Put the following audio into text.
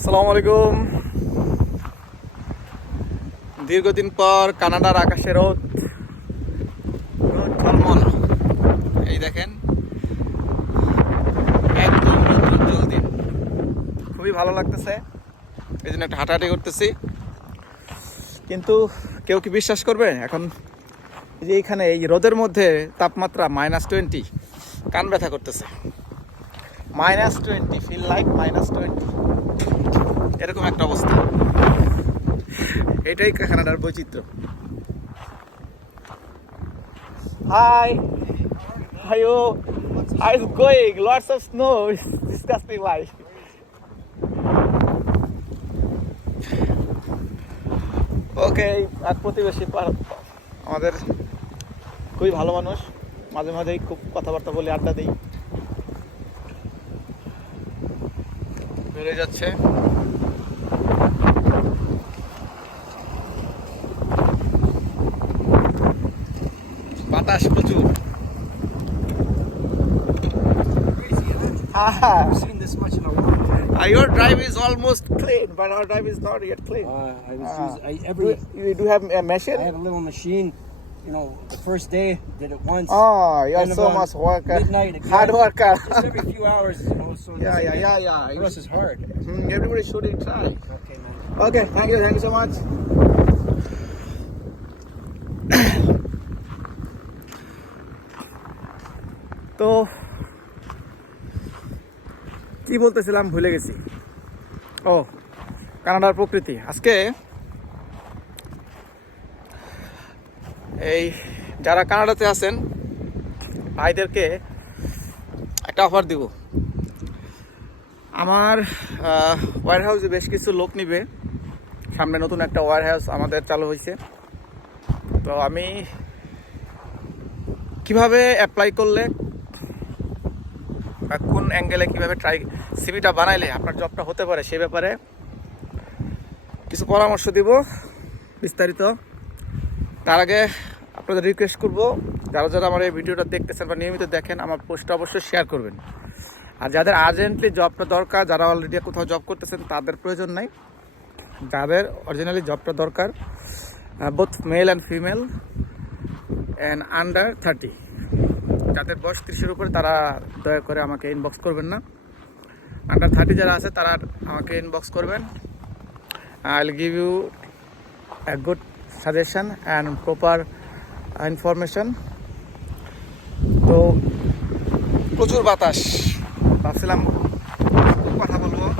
আসসালামু আলাইকুম। দীর্ঘদিন পর কানাডার আকাশে রোদ ঝলমল। এই দেখেন, একদম উজ্জ্বল দিন, খুবই ভালো লাগতেছে। এই জন্য একটা হাঁটাহাঁটি করতেছি। কিন্তু কেউ কি বিশ্বাস করবে, এখন এই যে এইখানে এই রোদের মধ্যে তাপমাত্রা -20, কান ব্যথা করতেছে। -20, ফিল লাইক -20, এরকম একটা অবস্থা। এটাই কানাডার বৈচিত্র্য। Hi, how you? How is going? Lots of snow. It's disgusting life. ওকে, এক প্রতিবেশী আমাদের খুবই ভালো মানুষ, মাঝে মাঝেই খুব কথাবার্তা বলি, আড্ডা দিই। বেড়ে যাচ্ছে। বাতাস প্রচুর। I've seen this much in a long time. Your drive is almost clean, but our drive is not yet clean. I was using, Do you have a machine? I have a little machine. You know, the first day did it once. Oh, you are Then so around much worker. Midnight again. Hard worker. Just every few hours, you know. So Yeah. For us, it's hard. Everybody should try. Okay, man. Okay, thank you so much. তো কি বলতেছিলাম, ভুলে গেছি। ও, কানাডার প্রকৃতি। আজকে এই যারা কানাডাতে আছেন ভাইদেরকে একটা অফার দিব। আমার ওয়্যার হাউসে বেশ কিছু লোক নিবে। সামনে নতুন একটা ওয়্যার হাউস আমাদের চালু হয়েছে। তো আমি কিভাবে অ্যাপ্লাই করলে বা কোন অ্যাঙ্গেলে কীভাবে সিভিটা বানাইলে আপনার জবটা হতে পারে, সে ব্যাপারে কিছু পরামর্শ দিব বিস্তারিত। তার আগে আপনাদের রিকোয়েস্ট করব, যারা যারা আমার এই ভিডিওটা দেখতেছেন বা নিয়মিত দেখেন, আমার পোস্টটা অবশ্যই শেয়ার করবেন। আর যাদের আর্জেন্টলি জবটা দরকার, যারা অলরেডি কোথাও জব করতেছেন, তাদের প্রয়োজন নাই। যাদের অরিজিনালি জবটা দরকার, both male and female and under 30, যাদের বয়স 30-এর উপরে, তারা দয়া করে আমাকে ইনবক্স করবেন না। আন্ডার 30 যারা আছে তারা আমাকে ইনবক্স করবেন। I will give you a good suggestion and proper information. তো প্রচুর বাতাস, ভাবছিলাম